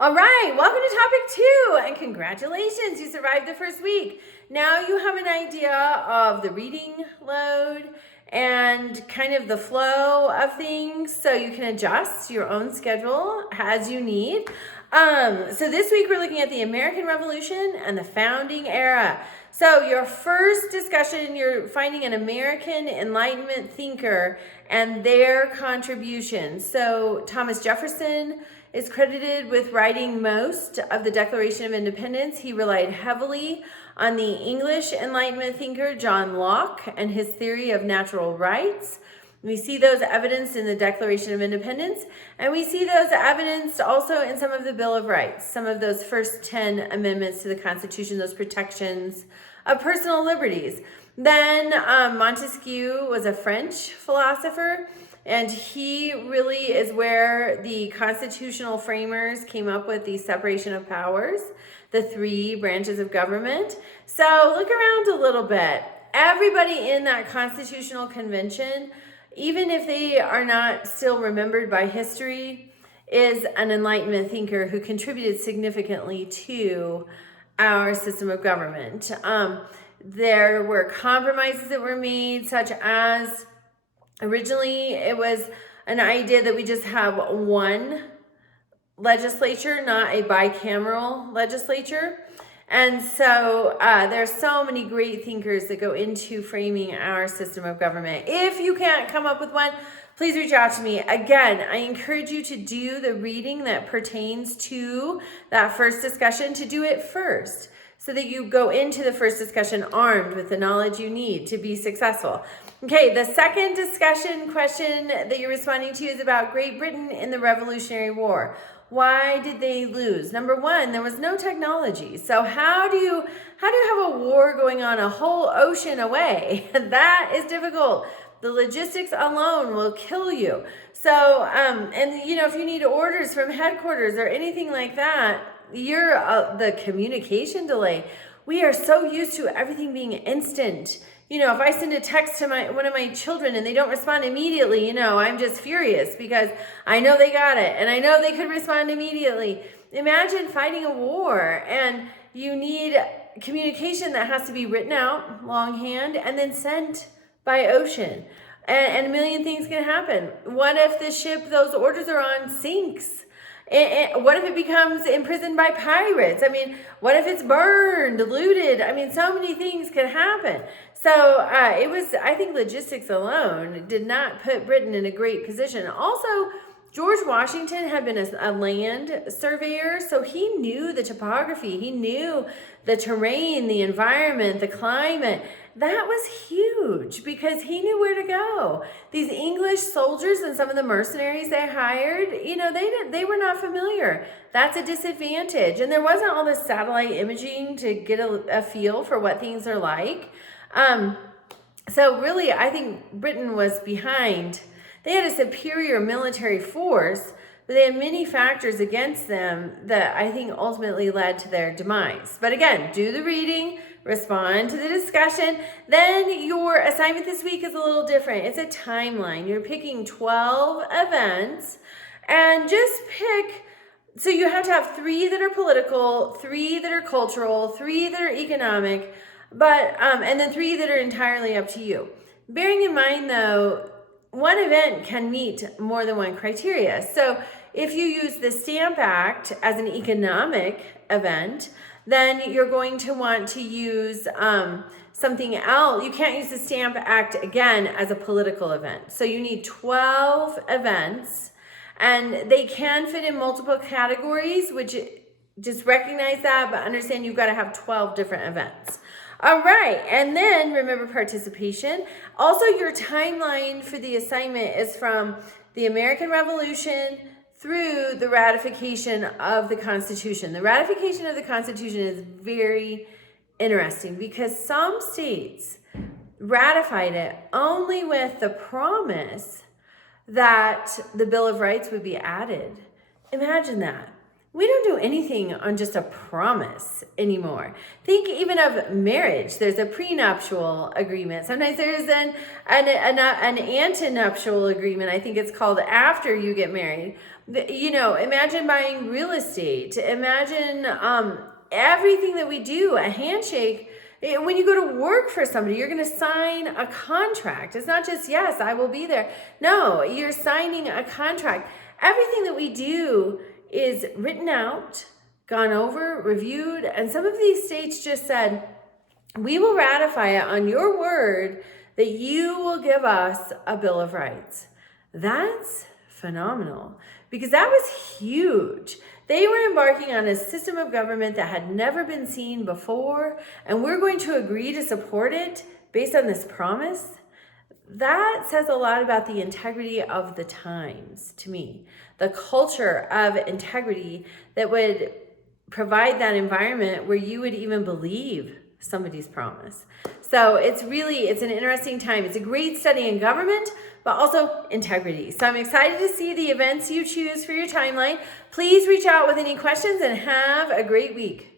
All right, welcome to topic 2, and congratulations, you survived the first week. Now you have an idea of the reading load and kind of the flow of things, so you can adjust your own schedule as you need. So this week we're looking at the American Revolution and the founding era. So your first discussion, you're finding an American Enlightenment thinker and their contributions. So Thomas Jefferson is credited with writing most of the Declaration of Independence. He relied heavily on the English Enlightenment thinker John Locke and his theory of natural rights. We see those evidenced in the Declaration of Independence, and we see those evidenced also in some of the Bill of Rights, some of those first 10 amendments to the Constitution, those protections of personal liberties. Then Montesquieu was a French philosopher, and he really is where the constitutional framers came up with the separation of powers, the 3 branches of government. So look around a little bit. Everybody in that constitutional convention, even if they are not still remembered by history, is an Enlightenment thinker who contributed significantly to our system of government. There were compromises that were made, such as originally it was an idea that we just have one legislature, not a bicameral legislature. And so there's so many great thinkers that go into framing our system of government. If you can't come up with one, please reach out to me. Again, I encourage you to do the reading that pertains to that first discussion, to do it first, so that you go into the first discussion armed with the knowledge you need to be successful. Okay, the second discussion question that you're responding to is about Great Britain in the Revolutionary War. Why did they lose? Number 1, there was no technology. So how do you have a war going on a whole ocean away? That is difficult. The logistics alone will kill you. So, and if you need orders from headquarters or anything like that, you're the communication delay. We are so used to everything being instant. If I send a text to one of my children and they don't respond immediately, I'm just furious because I know they got it and I know they could respond immediately. Imagine fighting a war and you need communication that has to be written out longhand and then sent by ocean. And a million things can happen. What if the ship those orders are on sinks? What if it becomes imprisoned by pirates? What if it's burned, looted? So many things can happen. So I think logistics alone did not put Britain in a great position. Also, George Washington had been a land surveyor, so he knew the topography, he knew the terrain, the environment, the climate. That was huge because he knew where to go. These English soldiers and some of the mercenaries they hired, they were not familiar. That's a disadvantage. And there wasn't all this satellite imaging to get a feel for what things are like. So really, I think Britain was behind. They had a superior military force, but they had many factors against them that I think ultimately led to their demise. But again, do the reading, respond to the discussion. Then your assignment this week is a little different. It's a timeline. You're picking 12 events and just pick. So you have to have 3 that are political, 3 that are cultural, 3 that are economic, and then 3 that are entirely up to you. Bearing in mind though, one event can meet more than one criteria. So if you use the Stamp Act as an economic event, then you're going to want to use something else. You can't use the Stamp Act again as a political event. So you need 12 events, and they can fit in multiple categories, which just recognize that, but understand you've got to have 12 different events. All right, and then remember participation. Also, your timeline for the assignment is from the American Revolution through the ratification of the Constitution. The ratification of the Constitution is very interesting because some states ratified it only with the promise that the Bill of Rights would be added. Imagine that. We don't do anything on just a promise anymore. Think even of marriage. There's a prenuptial agreement. Sometimes there's an antenuptial agreement. I think it's called after you get married. You know, imagine buying real estate. Imagine everything that we do, a handshake. When you go to work for somebody, you're going to sign a contract. It's not just, yes, I will be there. No, you're signing a contract. Everything that we do is written out, gone over, reviewed, and some of these states just said, we will ratify it on your word that you will give us a Bill of Rights. That's phenomenal because that was huge. They were embarking on a system of government that had never been seen before, and we're going to agree to support it based on this promise. That says a lot about the integrity of the times to me, the culture of integrity that would provide that environment where you would even believe somebody's promise. So it's an interesting time. It's a great study in government, but also integrity. So I'm excited to see the events you choose for your timeline. Please reach out with any questions and have a great week.